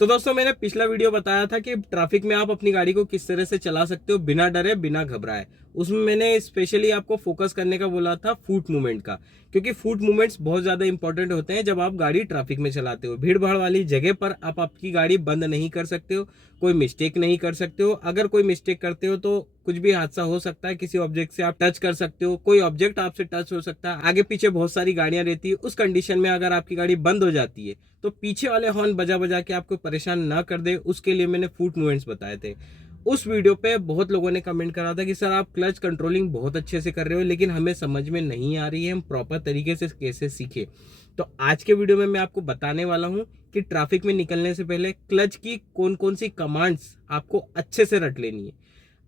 तो दोस्तों मैंने पिछला वीडियो बताया था कि ट्रैफिक में आप अपनी गाड़ी को किस तरह से चला सकते हो बिना डरे बिना घबराए। उसमें मैंने स्पेशली आपको फोकस करने का बोला था फुट मूवमेंट का, क्योंकि फुट मूवमेंट्स बहुत ज्यादा इंपॉर्टेंट होते हैं जब आप गाड़ी ट्रैफिक में चलाते हो। भीड़ भाड़ वाली जगह पर आप आपकी गाड़ी बंद नहीं कर सकते हो, कोई मिस्टेक नहीं कर सकते हो। अगर कोई मिस्टेक करते हो तो कुछ भी हादसा हो सकता है। किसी ऑब्जेक्ट से आप टच कर सकते हो, कोई ऑब्जेक्ट आपसे टच हो सकता है। आगे पीछे बहुत सारी गाड़ियां रहती है, उस कंडीशन में अगर आपकी गाड़ी बंद हो जाती है तो पीछे वाले हॉर्न बजा बजा के आपको परेशान ना कर दे, उसके लिए मैंने फुट मूवमेंट्स बताए थे। उस वीडियो पे बहुत लोगों ने कमेंट करा था कि सर आप क्लच कंट्रोलिंग बहुत अच्छे से कर रहे हो, लेकिन हमें समझ में नहीं आ रही है, हम प्रॉपर तरीके से कैसे सीखे। तो आज के वीडियो में मैं आपको बताने वाला हूं कि ट्रैफिक में निकलने से पहले क्लच की कौन कौन सी कमांड्स आपको अच्छे से रट लेनी है।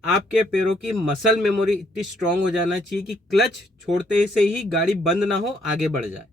आपके पैरों की मसल मेमोरी इतनी स्ट्रांग हो जाना चाहिए कि क्लच छोड़ते से ही गाड़ी बंद ना हो, आगे बढ़ जाए।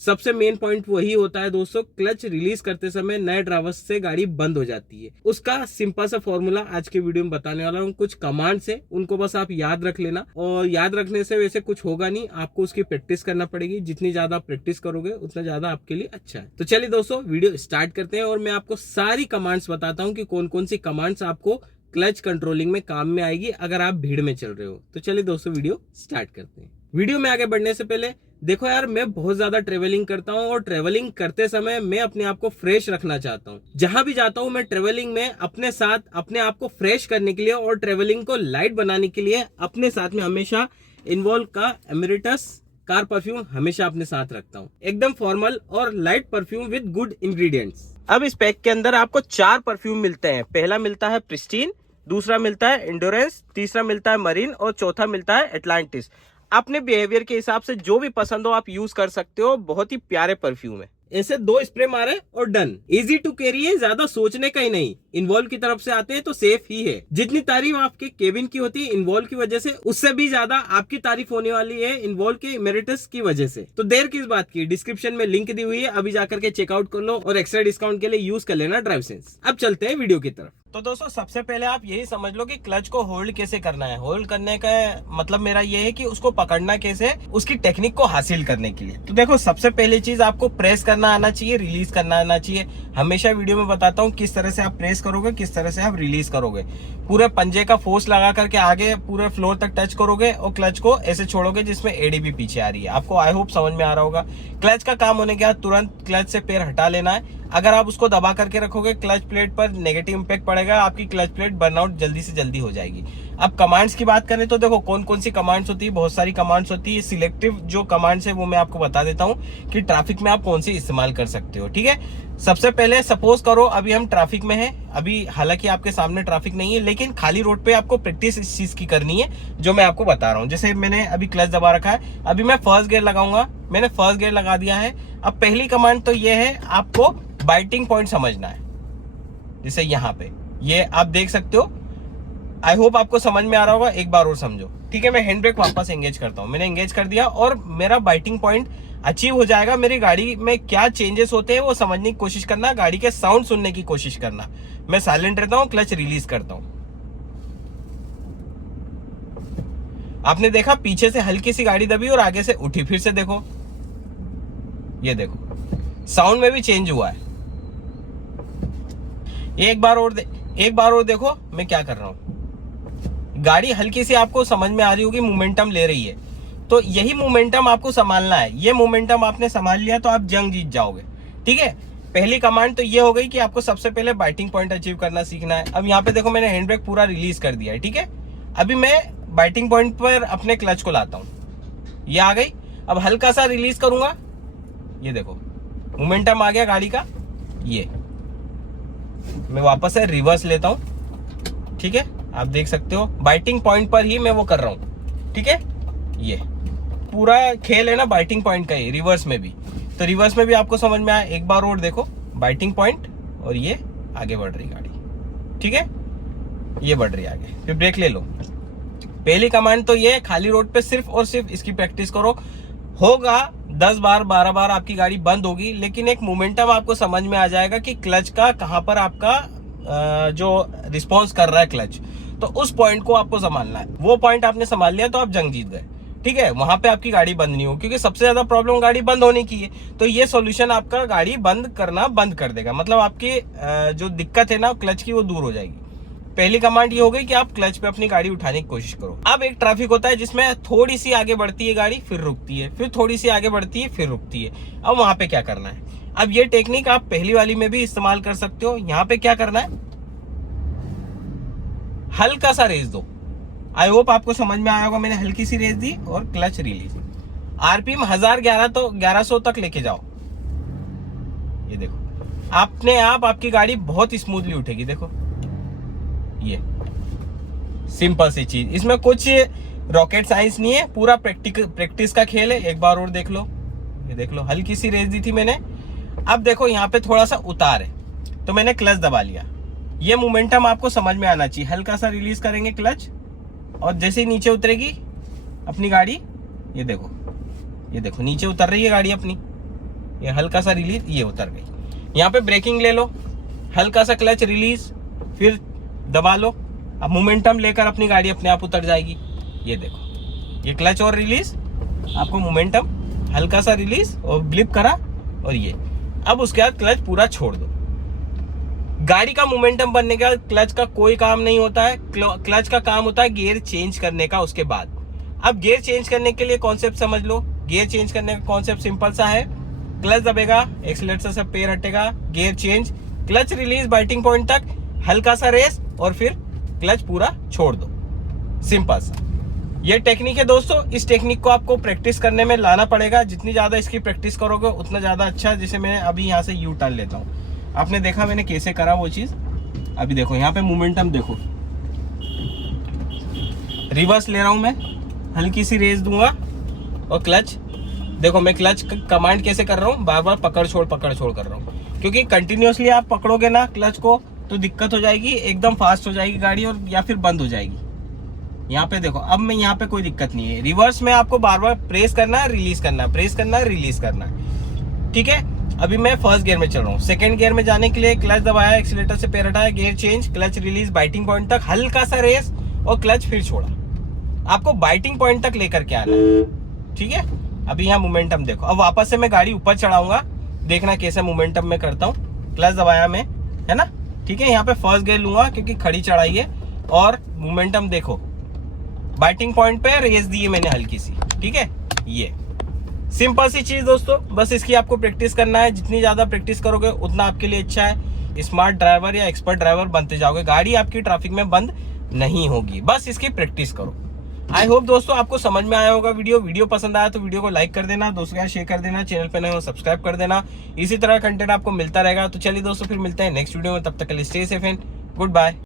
सबसे मेन पॉइंट वही होता है दोस्तों, क्लच रिलीज करते समय नए ड्राइवर्स से गाड़ी बंद हो जाती है। उसका सिंपल सा फॉर्मूला आज के वीडियो में बताने वाला हूँ। कुछ कमांड्स है, उनको बस आप याद रख लेना, और याद रखने से वैसे कुछ होगा नहीं, आपको उसकी प्रैक्टिस करना पड़ेगी। जितनी ज्यादा प्रैक्टिस करोगे उतना ज्यादा आपके लिए अच्छा है। तो चलिए दोस्तों वीडियो स्टार्ट करते हैं और मैं आपको सारी कमांड्स बताता हूँ कि कौन कौन सी कमांड्स आपको क्लच कंट्रोलिंग में काम में आएगी अगर आप भीड़ में चल रहे हो। तो चलिए दोस्तों वीडियो स्टार्ट करते हैं। वीडियो में आगे बढ़ने से पहले देखो यार, मैं बहुत ज्यादा ट्रेवलिंग करता हूँ और ट्रेवलिंग करते समय मैं अपने आप को फ्रेश रखना चाहता हूँ। जहां भी जाता हूँ मैं ट्रेवलिंग में अपने साथ अपने आप को फ्रेश करने के लिए और ट्रेवलिंग को लाइट बनाने के लिए अपने साथ में हमेशा इन्वॉल्व का एमेरिटस कार परफ्यूम हमेशा अपने साथ रखता हूँ। एकदम फॉर्मल और light perfume with good ingredients. अब इस पैक के अंदर आपको 4 परफ्यूम मिलते हैं। पहला मिलता है प्रिस्टीन, दूसरा मिलता है एंडोरेंस, तीसरा मिलता है मरीन और चौथा मिलता है एटलांटिस। अपने बिहेवियर के हिसाब से जो भी पसंद हो आप यूज कर सकते हो। बहुत ही प्यारे परफ्यूम है। ऐसे 2 स्प्रे मारे और डन। इजी टू कैरी है, ज्यादा सोचने का ही नहीं। इन्वॉल्व की तरफ से आते हैं तो सेफ ही है। जितनी तारीफ आपके केबिन की होती है इन्वॉल्व की वजह से, उससे भी ज्यादा आपकी तारीफ होने वाली है इन्वॉल्व के इमेरिटस की वजह से। तो देर किस बात की, डिस्क्रिप्शन में लिंक दी हुई है, अभी जाकर के चेकआउट कर लो और एक्स्ट्रा डिस्काउंट के लिए यूज कर लेना ड्राइव सेंस। अब चलते हैं वीडियो की तरफ। तो दोस्तों सबसे पहले आप यही समझ लो कि क्लच को होल्ड कैसे करना है। होल्ड करने का मतलब मेरा ये है कि उसको पकड़ना कैसे, उसकी टेक्निक को हासिल करने के लिए। तो देखो सबसे पहली चीज आपको प्रेस करना आना चाहिए, रिलीज करना आना चाहिए। हमेशा वीडियो में बताता हूँ किस तरह से आप प्रेस करोगे, किस तरह से आप रिलीज करोगे। पूरे पंजे का फोर्स लगा करके आगे पूरे फ्लोर तक टच करोगे और क्लच को ऐसे छोड़ोगे जिसमें एडीबी पीछे आ रही है। आपको आई होप समझ में आ रहा होगा। क्लच का काम होने के बाद तुरंत क्लच से पैर हटा लेना है। अगर आप उसको दबा करके रखोगे क्लच प्लेट पर नेगेटिव इंपैक्ट पड़ेगा, आपकी क्लच प्लेट बर्नआउट जल्दी से जल्दी हो जाएगी। अब कमांड्स की बात करें तो देखो कौन कौन सी कमांड्स होती है। बहुत सारी कमांड्स होती है। सिलेक्टिव जो कमांड्स है वो मैं आपको बता देता हूँ कि ट्रैफिक में आप कौन सी इस्तेमाल कर सकते हो। ठीक है, सबसे पहले सपोज करो अभी हम ट्रैफिक में हैं। अभी हालांकि आपके सामने ट्रैफिक नहीं है, लेकिन खाली रोड पे आपको प्रैक्टिस इस चीज की करनी है जो मैं आपको बता रहा हूँ। जैसे मैंने अभी क्लच दबा रखा है, अभी मैं फर्स्ट गियर लगाऊंगा। मैंने फर्स्ट गियर लगा दिया है। अब पहली कमांड तो ये है, आपको बाइटिंग पॉइंट समझना है। जैसे यहाँ पे ये आप देख सकते हो। आई होप आपको समझ में आ रहा होगा, एक बार और समझो। ठीक है, मैं हैंड ब्रेक वापस एंगेज करता हूँ। मैंने एंगेज कर दिया और मेरा बाइटिंग पॉइंट अचीव हो जाएगा। मेरी गाड़ी में क्या चेंजेस होते हैं वो समझने की कोशिश करना, गाड़ी के साउंड सुनने की कोशिश करना। मैं साइलेंट रहता हूँ, क्लच रिलीज करता हूँ। आपने देखा पीछे से हल्की सी गाड़ी दबी और आगे से उठी। फिर से देखो, ये देखो साउंड में भी चेंज हुआ है। एक बार और देखो मैं क्या कर रहा हूं। गाड़ी हल्की सी आपको समझ में आ रही होगी, मोमेंटम ले रही है। तो यही मोमेंटम आपको संभालना है। ये मोमेंटम आपने संभाल लिया तो आप जंग जीत जाओगे। ठीक है, पहली कमांड तो ये हो गई कि आपको सबसे पहले बाइटिंग पॉइंट अचीव करना सीखना है। अब यहाँ पे देखो मैंने हैंड ब्रेक पूरा रिलीज कर दिया है। ठीक है, अभी मैं बाइटिंग पॉइंट पर अपने क्लच को लाता हूं। ये आ गई। अब हल्का सा रिलीज करूंगा, ये देखो मोमेंटम आ गया गाड़ी का। ये मैं वापस से रिवर्स लेता हूं। ठीक है, आप देख सकते हो बाइटिंग पॉइंट पर ही मैं वो कर रहा हूं। ठीक है, ये पूरा खेल है ना बाइटिंग पॉइंट का ही, रिवर्स में भी। तो रिवर्स में भी आपको समझ में आया। एक बार और देखो, बाइटिंग पॉइंट और ये आगे बढ़ रही गाड़ी। ठीक है, ये बढ़ रही आगे। फिर ब्रेक ले लो। पहली कमांड तो ये, खाली रोड पे सिर्फ और सिर्फ इसकी प्रैक्टिस करो। होगा 10 बार 12 बार आपकी गाड़ी बंद होगी, लेकिन एक मोमेंटम आपको समझ में आ जाएगा कि क्लच का कहां पर आपका जो रिस्पॉन्स कर रहा है क्लच। तो उस पॉइंट को आपको संभालना है। वो पॉइंट आपने संभाल लिया तो आप जंग जीत गए। ठीक है, वहां पे आपकी गाड़ी बंद नहीं हो, क्योंकि सबसे ज्यादा प्रॉब्लम गाड़ी बंद होने की है। तो ये सॉल्यूशन आपका गाड़ी बंद करना बंद कर देगा, मतलब आपकी जो दिक्कत है ना क्लच की वो दूर हो जाएगी। पहली कमांड ये हो गई कि आप क्लच पे अपनी गाड़ी उठाने की कोशिश करो। अब एक ट्रैफिक होता है जिसमें थोड़ी सी आगे बढ़ती है गाड़ी, फिर रुकती है, फिर थोड़ी सी आगे बढ़ती है, फिर रुकती है। अब वहां पे क्या करना है? अब ये टेक्निक आप पहली वाली में भी इस्तेमाल कर सकते हो। यहाँ पे क्या करना है, हल्का सा रेस दो। आई होप आपको समझ में आया होगा, मैंने हल्की सी रेस दी और क्लच रिलीज। आरपीएम 1011 तो 1100 तक लेके जाओ। ये देखो अपने आप आपकी गाड़ी बहुत स्मूथली उठेगी। देखो ये सिंपल सी चीज, इसमें कुछ रॉकेट साइंस नहीं है, पूरा प्रैक्टिस का खेल है। एक बार और देख लो, ये देख लो, हल्की सी रेस दी थी मैंने। अब देखो यहाँ पे थोड़ा सा उतार है तो मैंने क्लच दबा लिया। ये मोमेंटम आपको समझ में आना चाहिए। हल्का सा रिलीज करेंगे क्लच और जैसे ही नीचे उतरेगी अपनी गाड़ी, ये देखो, ये देखो नीचे उतर रही है गाड़ी अपनी। ये हल्का सा रिलीज, ये उतर गई। यहाँ पे ब्रेकिंग ले लो, हल्का सा क्लच रिलीज, फिर दबा लो। अब मोमेंटम लेकर अपनी गाड़ी अपने आप उतर जाएगी। ये देखो, ये क्लच और रिलीज, आपको मोमेंटम, हल्का सा रिलीज और ब्लिप करा और ये। अब उसके बाद क्लच पूरा छोड़ दो। गाड़ी का मोमेंटम बनने के बाद क्लच का कोई काम नहीं होता है। क्लच का काम होता है गियर चेंज करने का उसके बाद। अब गियर चेंज करने के लिए कॉन्सेप्ट समझ लो। गियर चेंज करने का कॉन्सेप्ट सिंपल सा है, क्लच दबेगा, एक्सीलरेटर से पैर हटेगा, gear change, clutch release biting point तक, हल्का सा रेस और फिर क्लच पूरा छोड़ दो। सिंपल सा ये टेक्निक है दोस्तों। इस टेक्निक को आपको प्रैक्टिस करने में लाना पड़ेगा। जितनी ज्यादा इसकी प्रैक्टिस करोगे उतना ज्यादा अच्छा। जैसे मैं अभी यहाँ से यू टर्न लेता हूँ, आपने देखा मैंने कैसे करा वो चीज। अभी देखो यहाँ पे मोमेंटम देखो, रिवर्स ले रहा हूं मैं, हल्की सी रेस दूंगा और क्लच देखो, मैं क्लच कमांड कैसे कर रहा हूँ, बार बार पकड़ छोड़ कर रहा हूँ। क्योंकि कंटिन्यूअसली आप पकड़ोगे ना क्लच को तो दिक्कत हो जाएगी, एकदम फास्ट हो जाएगी गाड़ी और या फिर बंद हो जाएगी। यहाँ पे देखो, अब मैं यहाँ पे कोई दिक्कत नहीं है। रिवर्स में आपको बार बार प्रेस करना है, रिलीज करना है, प्रेस करना है, रिलीज करना है। ठीक है, अभी मैं फर्स्ट गियर में चल रहा हूँ। सेकंड गियर में जाने के लिए क्लच दबाया, एक्सीलरेटर से पैर हटाया, gear change, clutch release biting point तक, हल्का सा रेस और क्लच फिर छोड़ा। आपको बाइटिंग पॉइंट तक लेकर के आना है। ठीक है, अभी यहाँ मोमेंटम देखो। अब वापस से मैं गाड़ी ऊपर चढ़ाऊंगा, देखना कैसे मोमेंटम में करता हूँ। क्लच दबाया मैं, है ना। ठीक है, यहाँ पे फर्स्ट गियर लूंगा क्योंकि खड़ी चढ़ाई है और मोमेंटम देखो, बाइटिंग पॉइंट पे रेस दी है मैंने हल्की सी। ठीक है, ये सिंपल सी चीज दोस्तों, बस इसकी आपको प्रैक्टिस करना है। जितनी ज्यादा प्रैक्टिस करोगे उतना आपके लिए अच्छा है। स्मार्ट ड्राइवर या एक्सपर्ट ड्राइवर बनते जाओगे, गाड़ी आपकी ट्रैफिक में बंद नहीं होगी। बस इसकी प्रैक्टिस करो। आई होप दोस्तों आपको समझ में आया होगा। वीडियो पसंद आया तो वीडियो को लाइक कर देना, दोस्तों के साथ शेयर कर देना, चैनल पे नए हो सब्सक्राइब कर देना। इसी तरह कंटेंट आपको मिलता रहेगा। तो चलिए दोस्तों, फिर मिलते हैं नेक्स्ट वीडियो में। तब तक के लिए stay safe and good bye.